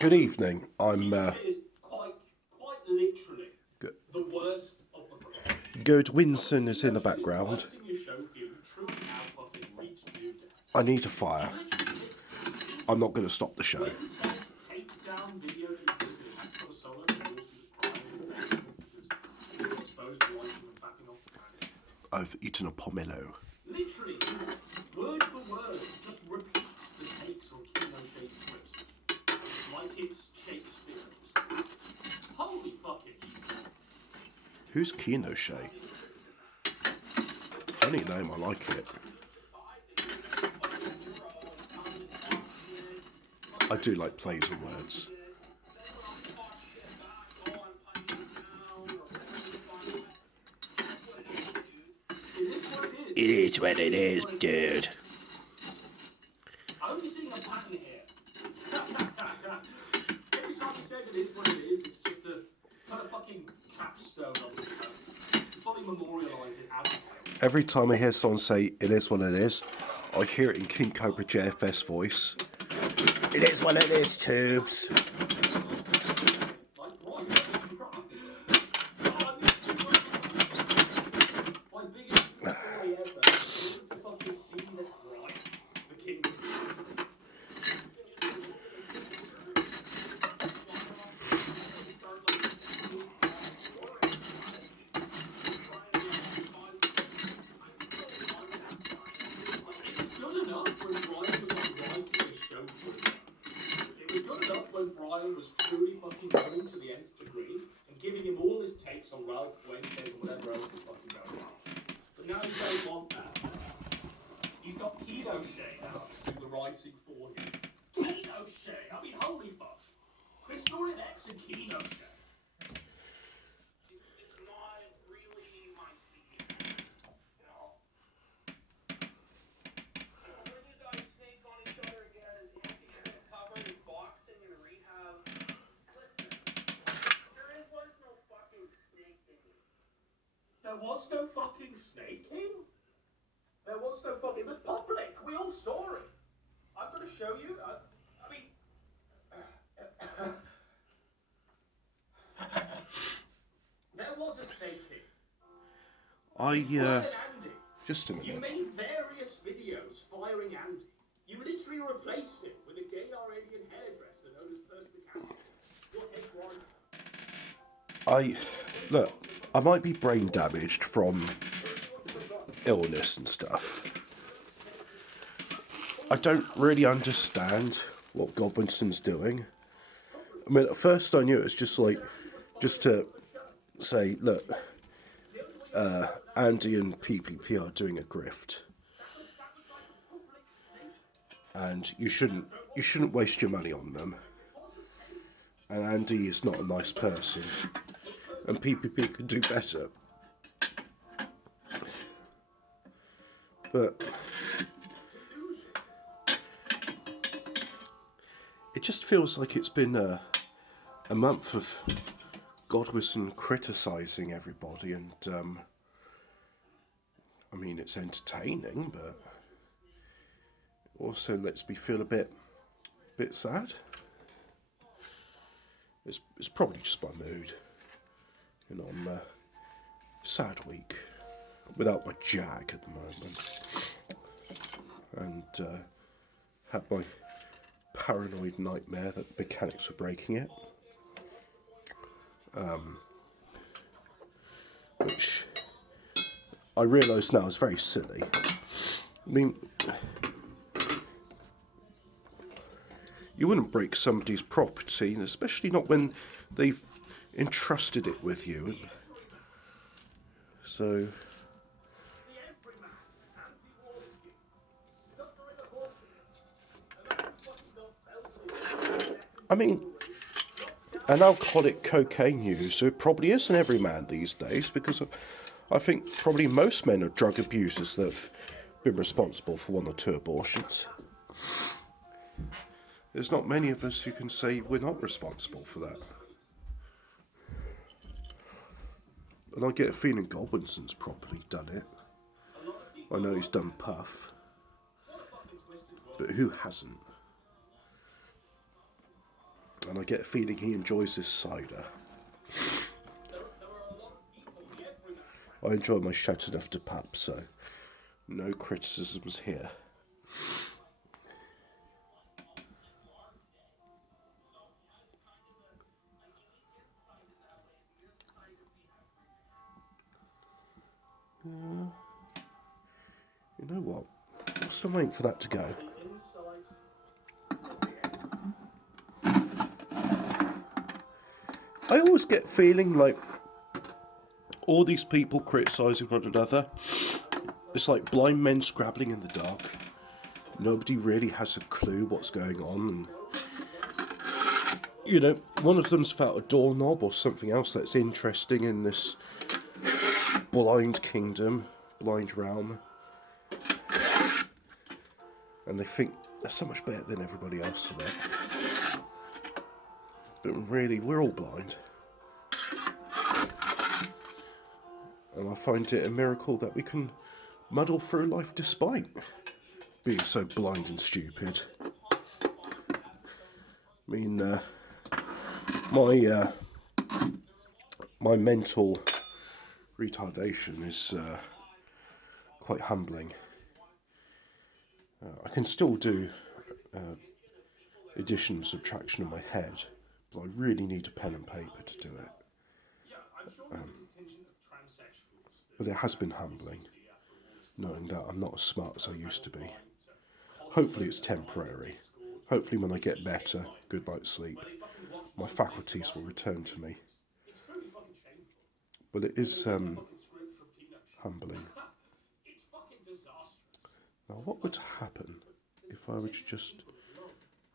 Good evening. I'm Is quite literally the worst of the lot. good. Winson is in the background. Writing your show here, you truly have fucking reached new depths. I need a fire. I'm not going to stop the show. When Tess take down video that you did for the solo, and also just crying because exposed to life and backing off the planet. I've eaten a pomelo. Literally, word for word, just repeats the takes on Kino Shade scripts. Like it's Shakespeare. Holy fucking shit. Who's Kino Shay? Funny name, I like it. I do like plays on words. It is what it is, dude. I'm only seeing a pattern here. Every time he says it is what it is, it's just a kind of fucking capstone on the show. Fully memorialise it as a failure. Every time I hear someone say it is what it is, I hear it in King Cobra JFS voice. It is what it is, tubes. Like, what? My biggest story ever is to fucking see the cry. The king. When Brian was truly fucking going to the nth degree and giving him all his takes on Ralph Fuentes or whatever else was fucking going on. But now he don't want that. He's got Pinochet now to do the writing for him. Pinochet! I mean, holy fuck. Historian X and Pinochet. It's not really my speed. No. When you guys snake on each other again as Anthony covered in boxing and rehab, listen, was no fucking snaking. There was no fucking snaking? There was no fucking... It was public. We all saw it. I'm going to show you. I mean... there was a snaking. Andy. Just a You minute. made various videos firing Andy. You literally replaced him with a gay Iranian hairdresser known as Perspicacity. Your head writer. Look, I might be brain damaged from illness and stuff. I don't really understand what Godwinson's doing. I mean, at first I knew it was just to say, look, Andy and PPP are doing a grift, and you shouldn't waste your money on them. And Andy is not a nice person, and PPP could do better. But it just feels like it's been a month of Godwinson criticising everybody, and I mean, it's entertaining, but also lets me feel a bit sad. It's probably just my mood. You know, I'm a sad week without my Jag at the moment, and had my paranoid nightmare that mechanics were breaking it, which I realise now is very silly. I mean, you wouldn't break somebody's property, especially not when they've entrusted it with you. So, I mean, an alcoholic cocaine user probably isn't every man these days, because I think probably most men are drug abusers that have been responsible for 1 or 2 abortions. There's not many of us who can say we're not responsible for that. And I get a feeling Godwinson's probably done it. I know he's done Puff, but who hasn't? And I get a feeling he enjoys this cider. I enjoy my Chateau neuf de Pape, so no criticisms here. You know what? I'm still waiting for that to go. I always get feeling like all these people criticising one another, it's like blind men scrabbling in the dark. Nobody really has a clue what's going on. And, you know, one of them's found a doorknob or something else that's interesting in this blind kingdom, blind realm. And they think they're so much better than everybody else in it. But really, we're all blind. And I find it a miracle that we can muddle through life despite being so blind and stupid. I mean, my mental retardation is quite humbling. I can still do addition and subtraction in my head, but I really need a pen and paper to do it. But it has been humbling, knowing that I'm not as smart as I used to be. Hopefully it's temporary. Hopefully when I get better, good night's sleep, my faculties will return to me. But it is humbling. Now what would happen if I were to just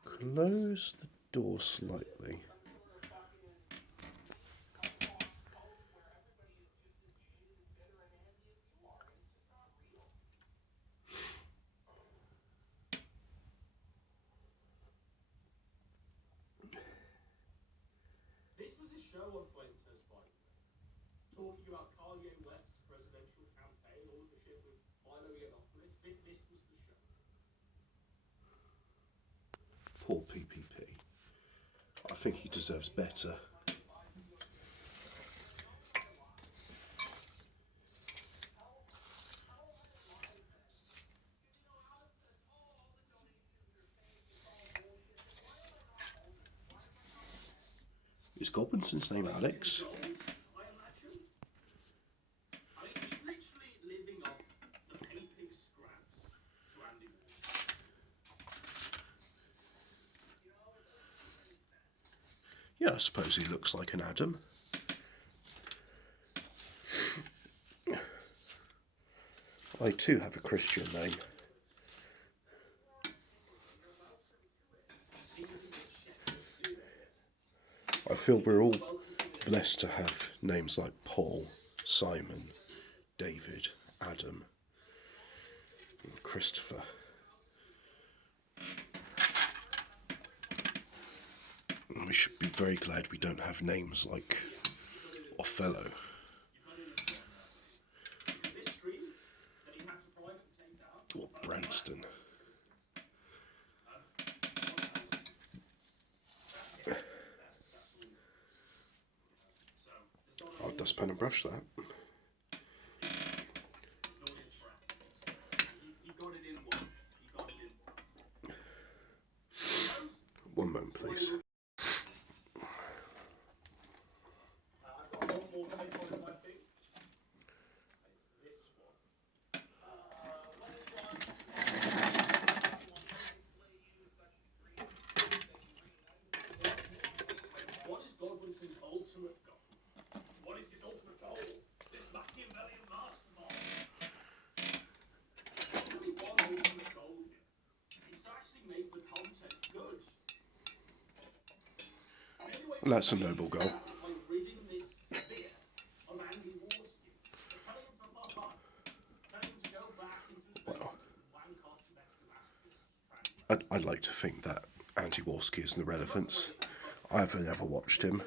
close the door slightly? This was a show on Fuentes, by the way. Talking about Kanye West's presidential campaign, all of the shit with Philo Yiannopoulos. This was the show. Poor PPP. I think he deserves better. Is Godwinson's name Alex? I imagine. I mean, he's literally living off the paping scraps to Andy Warhol. Yeah, I suppose he looks like an Adam. I too have a Christian name. I feel we're all blessed to have names like Paul, Simon, David, Adam, and Christopher. And we should be very glad we don't have names like Othello. Or Branston. I'll dustpan and brush that. One moment, please. What is Godwinson's ultimate goal? What is his ultimate goal? This Machiavellian mastermind. There's only one ultimate goal here. It's to actually make the content good. That's a noble goal. By ridding this sphere of Andy Warski, telling him to fuck off, telling him to go back into the basement and wank off to Damascus. I'd like to think that Andy Warski isn't the relevance. I've never watched him,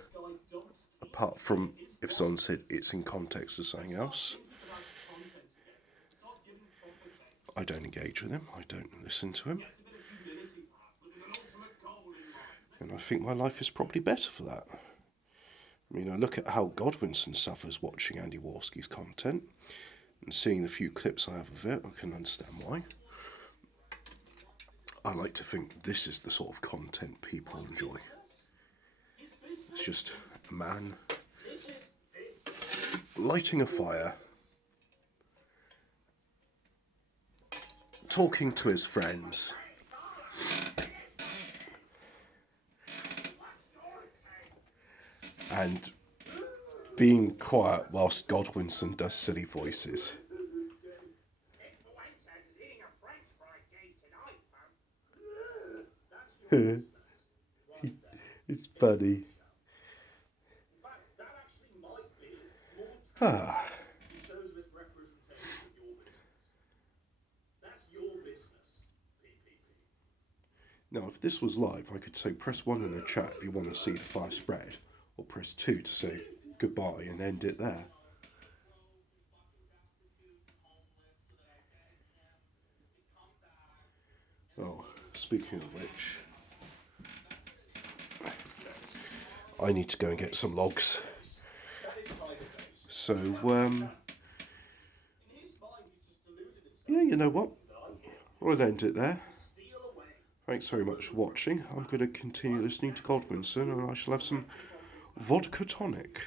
apart from if someone said it's in context of something else. I don't engage with him, I don't listen to him. And I think my life is probably better for that. I mean, I look at how Godwinson suffers watching Andy Warski's content, and seeing the few clips I have of it, I can understand why. I like to think this is the sort of content people enjoy. It's just a man lighting a fire, talking to his friends, and being quiet whilst Godwinson does silly voices. It's funny. Ah. Now, if this was live, I could say press 1 in the chat if you want to see the fire spread, or press 2 to say goodbye and end it there. Oh, speaking of which, I need to go and get some logs. So, yeah, you know what? I'll end it there. Thanks very much for watching. I'm going to continue listening to Godwinson, and I shall have some vodka tonic.